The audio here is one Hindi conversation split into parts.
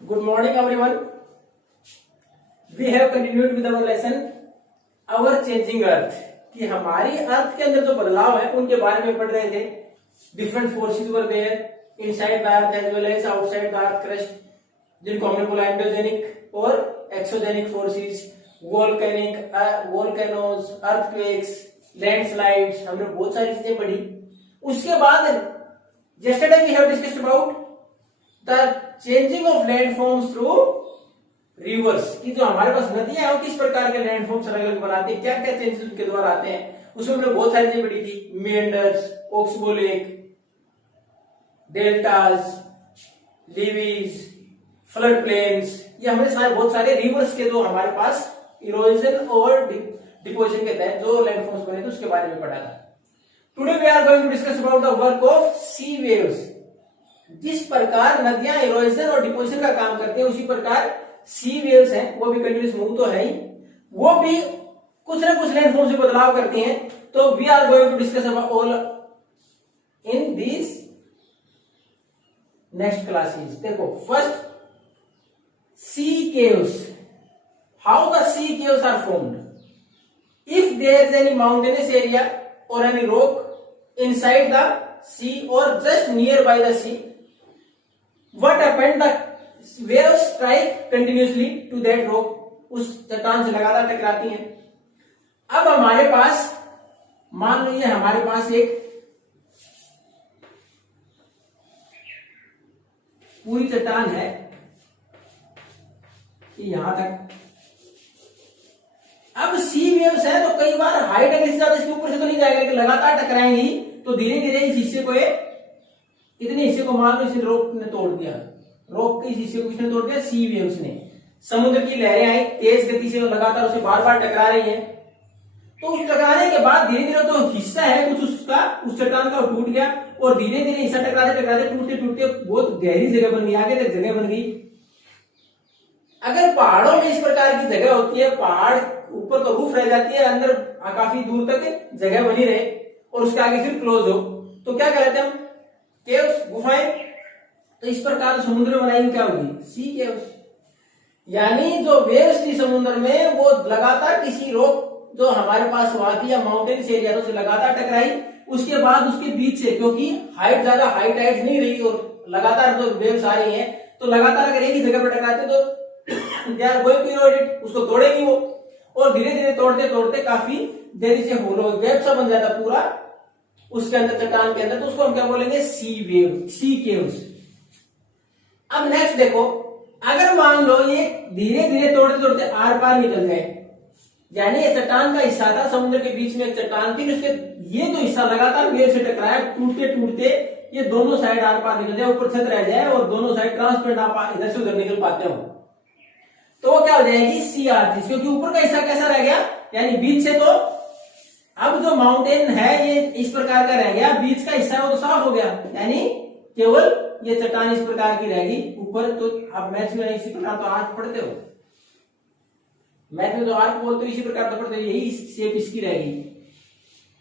Good morning, everyone. We have continued with our lesson, our changing earth. कि हमारी अर्थ के अंदर जो बदलाव है उनके बारे में पढ़ रहे थे. Different forces were there inside the earth as well as outside the earth crust, जिनको हमने बोला एंडोजेनिक और exogenic forces, volcanoes, earthquakes, landslides. हमने बहुत सारी चीजें पढ़ी. उसके बाद yesterday we have discussed about the changing of landforms through reverse. कि जो हमारे पास नदियां हैं वो किस प्रकार के लैंडफॉर्म्स अलग अलग बनाती है, क्या क्या चेंजेस उनके द्वारा आते हैं. उसमें हमने बहुत सारी चीजें पढ़ी थी. Meanders, oxbow lake, deltas, levees, flood plains, ये हमने सारे बहुत सारे रिवर्स के जो हमारे पास इरोजन और डिपोजिशन के तहत जो लैंडफॉर्म्स बने थे उसके बारे में पढ़ा था. Today we are going to discuss about the work of sea waves. जिस प्रकार नदियां इरोजन और डिपोजिशन का काम करते हैं उसी प्रकार सी वेव्स हैं, वो भी कंटिन्यूस मूव तो है ही, वो भी कुछ ना कुछ लैंडफॉर्म से बदलाव करती हैं. तो we are going to discuss about all in this next classes. देखो first sea caves. How the sea caves are formed. If there is any mountainous area और any rock inside the sea or just nearby the sea, what happened, the waves strike continuously to that rock. उस चट्टान से लगातार टकराती हैं. अब हमारे पास मान लीजिए हमारे पास एक पूरी चट्टान है यहां तक. अब सी वेव्स है तो कई बार हाइट अगर इससे ज्यादा इसके ऊपर से तो नहीं जाएगा, लेकिन लगातार टकराएंगी तो धीरे धीरे इस हिस्से को इतने हिस्से को मान लो इसे रॉक ने तोड़ दिया. रॉक के इस हिस्से को किसने तोड़ दिया? सी वेव्स ने. समुद्र की लहरें आई तेज गति से लगातार उसे बार बार टकरा रही हैं. तो उस टकराने के बाद धीरे धीरे तो हिस्सा है कुछ उसका उस चट्टान का टूट गया और धीरे धीरे हिस्सा टकराते टकराते टूटते टूटते बहुत गहरी जगह बन गई, आगे तक जगह बन गई. अगर पहाड़ों में इस प्रकार की जगह होती है, पहाड़ ऊपर तो रूफ रह जाती है, अंदर काफी दूर तक जगह बनी रहे और उसके आगे फिर क्लोज हो, तो क्या कहते हैं हम? केव्स, गुफाएं. तो इस प्रकार समुद्र में बनाई क्या होगी? सी केव्स. यानी जो वेव्स थी समुद्र में वो लगातार किसी रॉक जो हमारे पास वहां थी या माउंटेन्स एरिया तो लगातार टकराई. उसके बाद उसके बीच से, क्योंकि हाइट ज्यादा हाइट नहीं रही और लगातार जो वेव्स आ रही हैं तो लगातार अगर एक ही जगह पर टकराते तो they are going to erode it, उसको तोड़ेगी वो और धीरे धीरे तोड़ते तोड़ते काफी देरी से होलो वेव सा बन जाता पूरा उसके अंदर चट्टान के अंदर. तो उसको हम क्या बोलेंगे? सी वेव, सी केव्स. अब नेक्स्ट देखो, अगर मान लो ये धीरे धीरे तोड़ते तोड़ते आर पार निकल जाए, यानी ये चट्टान का हिस्सा था, समुद्र के बीच में एक चट्टान थी, उसके ये तो हिस्सा लगातार वेव से टकराया, टूटते टूटते ये दोनों साइड आर पार निकल जाए, ऊपर छत रह जाए और दोनों साइड ट्रांसपेरेंट आप इधर से उधर निकल पाते हो, तो वो क्या हो जाएगी? सी आर्चिस. क्योंकि ऊपर का हिस्सा कैसा रह गया, यानी बीच से तो अब जो माउंटेन है ये इस प्रकार का रह गया, बीच का हिस्सा वो तो साफ हो गया, यानी केवल ये चट्टान इस प्रकार की रहेगी ऊपर. तो अब मैथ में इसी प्रकार तो आर्क पढ़ते हो, मैथ में जो आर्क बोलते हो इसी प्रकार तो पढ़ते हो, यही शेप इसकी रहेगी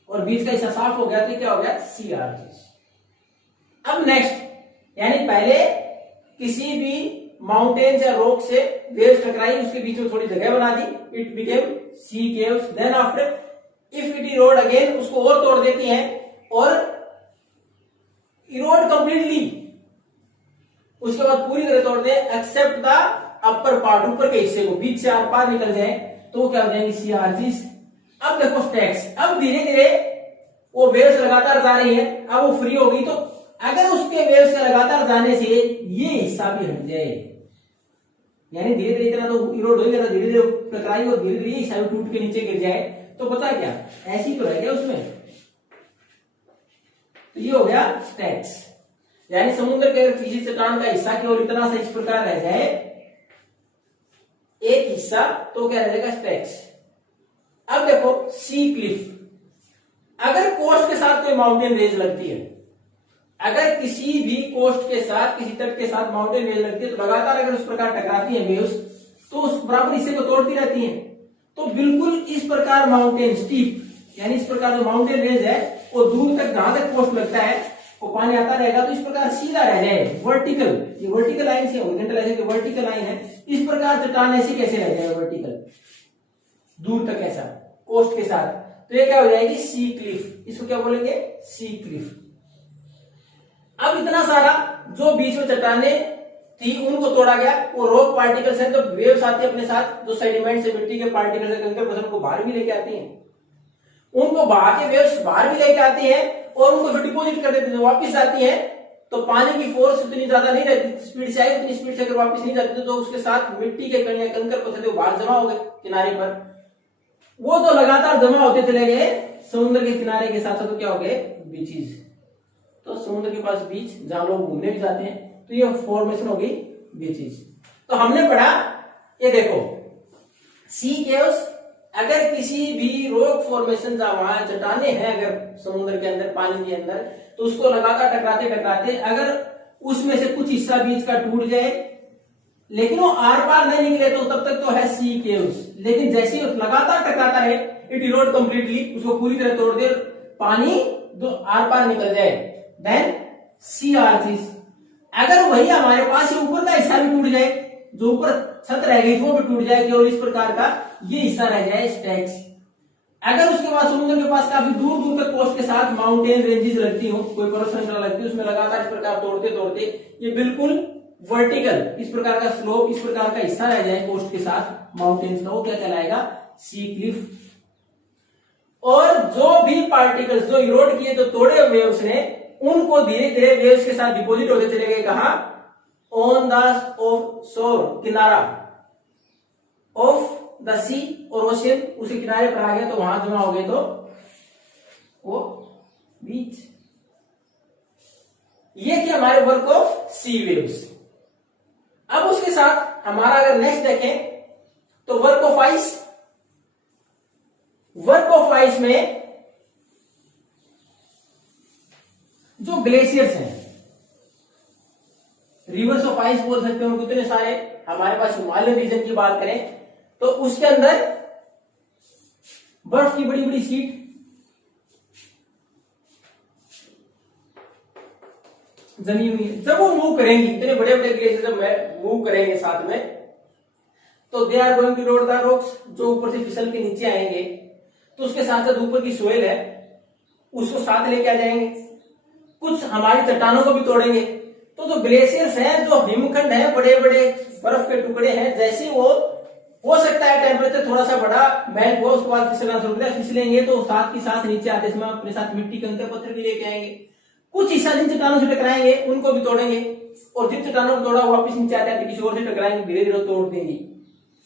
और बीच का हिस्सा साफ हो गया तो क्या हो गया? सी आर्चिस. अब नेक्स्ट, यानी पहले किसी भी माउंटेन या रॉक से वेव्स टकराई, उसके बीच में थोड़ी जगह बना दी, it became sea caves. Then after if it erode again, उसको और तोड़ देती हैं और इरोड कंप्लीटली, उसके बाद पूरी तरह तोड़ दे एक्सेप्ट द अपर पार्ट, ऊपर के हिस्से को बीच से आर पार निकल जाए तो क्या हो जाएंगे? सी आर्चिस. अब देखो स्टैक्स, अब धीरे धीरे वो वेव्स लगातार जा रही है, अब वो फ्री हो गई, तो अगर उसके वेव्स के लगातार जाने से ये हिस्सा भी हट जाए, यानी धीरे धीरे इतना तो इरोड हो गया, धीरे धीरे टकराई और धीरे धीरे ये हिस्सा टूट के नीचे गिर जाए, तो पता क्या ऐसी तो रह गया उसमें. तो ये हो गया स्टैक्स. यानी समुद्र के किसी चट्टान का हिस्सा केवल इतना सा इस प्रकार रह जाए एक हिस्सा, तो क्या रह जाएगा? स्टैक्स. अब देखो सी क्लिफ. अगर कोस्ट के साथ कोई माउंटेन रेंज लगती है, अगर किसी भी कोस्ट के साथ किसी तट के साथ माउंटेन रेंज लगती है तो लगातार अगर उस प्रकार टकराती है वेव्स तो उस बराबर हिस्से को तोड़ती रहती हैं. तो बिल्कुल इस प्रकार माउंटेन स्टीप, यानी इस प्रकार जो माउंटेन रेंज है वो दूर तक जहां तक कोस्ट लगता है वो पानी आता रहेगा तो इस प्रकार सीधा रह जाए वर्टिकल, ये वर्टिकल लाइन से हॉरिजॉन्टल ऐसे वर्टिकल लाइन है, इस प्रकार चट्टान ऐसे कैसे रह जाए वर्टिकल दूर तक ऐसा कोस्ट के साथ, तो ये क्या हो जाएगी सी क्लिफ, इसको क्या बोलेंगे सी क्लिफ। अब इतना सारा जो बीच में चट्टाने थी उनको तोड़ा गया, वो रॉक पार्टिकल्स हैं, तो वेव्स आती है अपने साथ, जो सेडिमेंट से मिट्टी के पार्टिकल्स है कंकड़ पत्थर को बाहर भी लेके आती हैं, उनको बहा के वेव्स बाहर भी लेके आती है और उनको फिर डिपोजिट कर देती है, वापस आती है तो पानी की फोर्स उतनी ज्यादा नहीं रहती, स्पीड से आई उतनी स्पीड से अगर वापस नहीं जाती तो उसके साथ मिट्टी के कण या कंकड़ पत्थर जो बाहर जमा हो गए किनारे पर, वो तो लगातार जमा होते चले गए समुद्र के किनारे के साथ साथ, तो क्या हो गए बीचेस, तो समुद्र के पास बीच जहां लोग घूमने भी जाते हैं तो ये फॉर्मेशन होगी बीचेस। तो हमने पढ़ा ये देखो सी केव्स, अगर किसी भी रॉक फॉर्मेशन जहां वहां चट्टाने हैं अगर समुद्र के अंदर पानी के अंदर, तो उसको लगातार टकराते टकराते अगर उसमें से कुछ हिस्सा बीच का टूट जाए लेकिन वो आर पार नहीं निकले तो तब तक तो है सी केव्स, लेकिन जैसे ही लगातार टकराता है इट इरोड कंप्लीटली, उसको पूरी तरह तोड़ दे, पानी जो आर पार निकल जाए, देन सी आर्चिस। अगर वही हमारे पास ये ऊपर का हिस्सा भी टूट जाए, जो ऊपर छत रह गई वो भी टूट जाए केवल इस प्रकार का ये हिस्सा रह जाए स्टैक्स। अगर उसके बाद समुद्र के पास काफी दूर दूर तक कोस्ट के साथ माउंटेन रेंजेस लगती हो, कोई पर्वत श्रृंखला लगती है, उसमें लगातार इस प्रकार तोड़ते तोड़ते ये बिल्कुल वर्टिकल इस प्रकार का स्लोप, इस प्रकार का हिस्सा रह जाए कोस्ट के साथ माउंटेन्स का, वो क्या कहलाएगा सी क्लिफ। और जो भी पार्टिकल्स जो इरोड किए, जो तोड़े हुए वेव्स ने, उनको धीरे धीरे वेव्स के साथ डिपोजिट होते चले गए कहा ऑन द ऑफ शोर, किनारा ऑफ द सी और ओशियन, उसके किनारे पर आ गया तो वहां जमा हो गए तो वो बीच। ये थी हमारे वर्क ऑफ सी वेव्स। अब उसके साथ हमारा अगर नेक्स्ट देखें तो work of ice. Work of ice में जो ग्लेशियर्स हैं, रिवर्स ऑफ आइस बोल सकते हैं, कितने सारे हमारे पास हिमालय रीजन की बात करें तो उसके अंदर बर्फ की बड़ी बड़ी शीट, जमी हुई है, जब वो मूव करेंगी, इतने बड़े बड़े ग्लेशियर जब मूव करेंगे साथ में, तो they are going to erode the rocks, जो ऊपर से फिसल के नीचे आएंगे तो उसके साथ साथ ऊपर की सोइल है उसको साथ लेके आ जाएंगे, कुछ हमारी चट्टानों को भी तोड़ेंगे। तो जो ग्लेशियर्स हैं, जो हिमखंड है, बड़े बड़े बर्फ के टुकड़े हैं, जैसे वो हो सकता है टेम्परेचर थोड़ा सा बड़ा मेल्ट हो, उसके बाद फिसलना शुरू कर फिसलेंगे तो साथ ही साथ नीचे आते समय अपने साथ मिट्टी कंकड़ पत्थर भी लेके आएंगे, कुछ हिस्सा जिन चट्टानों से टकराएंगे उनको भी तोड़ेंगे, और जिन चट्टानों को तोड़ा वापिस नीचे आते हैं किसी और से टकराएंगे, धीरे धीरे तोड़ देंगे।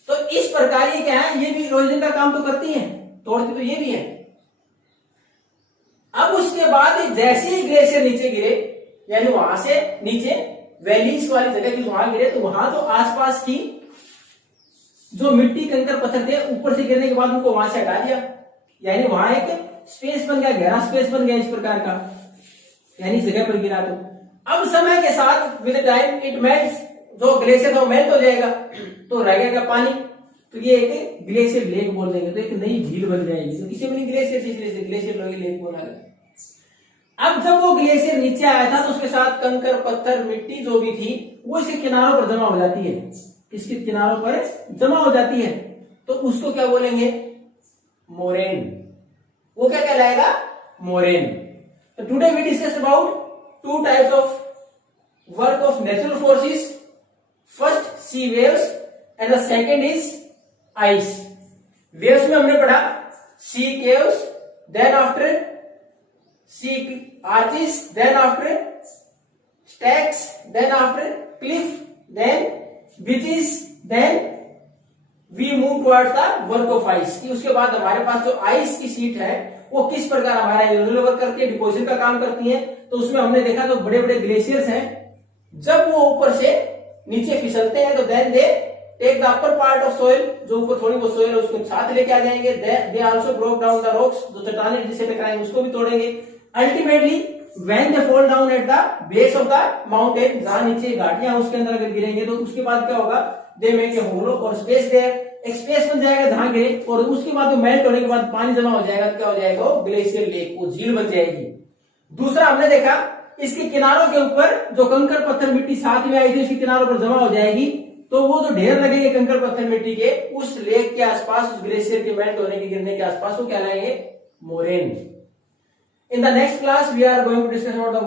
तो इस प्रकार ये क्या है, ये भी इरोजन का काम तो करती है, तोड़ती तो ये भी है। अब उसके बाद जैसे ही ग्लेशियर नीचे गिरे, यानी वहां से नीचे वैलीज वाली जगह की वहां गिरे, तो वहां जो आसपास की जो मिट्टी कंकड़ पत्थर थे ऊपर से गिरने के बाद उनको वहां से हटा दिया, यानी वहां एक स्पेस बन गया, गहरा स्पेस बन गया इस प्रकार का, यानी इस जगह पर गिरा। तो अब समय के साथ विद टाइम इट मेल्ट्स, जो ग्लेशियर था वो मेल्ट हो जाएगा तो रह गया पानी, तो ये एक ग्लेशियर लेक बोल देंगे, तो एक नई झील बन जाएगी। तो किसी में ग्लेशियर ग्लेशियर लेक बोला गया। अब जब वो ग्लेशियर नीचे आया था तो उसके साथ कंकड़ पत्थर मिट्टी जो भी थी वो इसके किनारों पर जमा हो जाती है, इसके किनारों पर जमा हो जाती है, तो उसको क्या बोलेंगे मोरेन, वो क्या कहलाएगा मोरेन। तो today we discussed about two types of work of natural forces, first sea waves and the second is ice. Waves में हमने पढ़ा sea caves, then after sea arches, then after stacks, then after cliff, then beaches, then we move towards the work of ice. उसके बाद हमारे पास जो आइस की शीट है वो किस प्रकार हमारा वर्क करती है, डिपोजिट का काम करती है। तो उसमें हमने देखा जो बड़े बड़े ग्लेशियर्स हैं, जब वो ऊपर से नीचे फिसलते हैं तो then they take the upper part of soil, जो ऊपर थोड़ी बहुत सोइल है उसको साथ लेके आ जाएंगे, they also broke down the rocks, जो चट्टानें जिसे टकराएंगे उसको भी तोड़ेंगे। Ultimately when they fall down at the base of the mountain, जहां नीचे घाटियां उसके अंदर अगर गिरेंगे तो उसके बाद क्या होगा, दे मेक ए होलो और स्पेस देयर, एक स्पेस बन जाएगा जहां गिरे, और उसके बाद मेल्ट होने के बाद पानी जमा हो जाएगा, क्या हो जाएगा वो ग्लेशियर लेक, वो झील बन जाएगी। दूसरा हमने देखा इसके किनारों के ऊपर जो कंकर पत्थर मिट्टी साथ में आई थी उसके किनारों पर जमा हो जाएगी, तो वो जो ढेर लगेंगे कंकर पत्थर मिट्टी के उस लेक के आसपास, उस ग्लेशियर के मेल्ट होने के गिरने के आसपास, वो कहलाएंगे moraine. In the next class we are going to discuss about the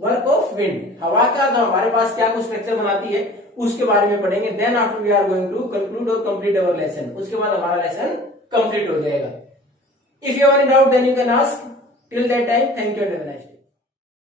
work of wind. हवा का जो हमारे पास क्या कुछ स्ट्रक्चर बनाती है उसके बारे में पढ़ेंगे। Then after we are going to conclude और कंप्लीट अवर लेसन। उसके बाद हमारा लेसन कंप्लीट हो जाएगा। If you are in doubt then you can ask. Till that time, thank you and have a nice day.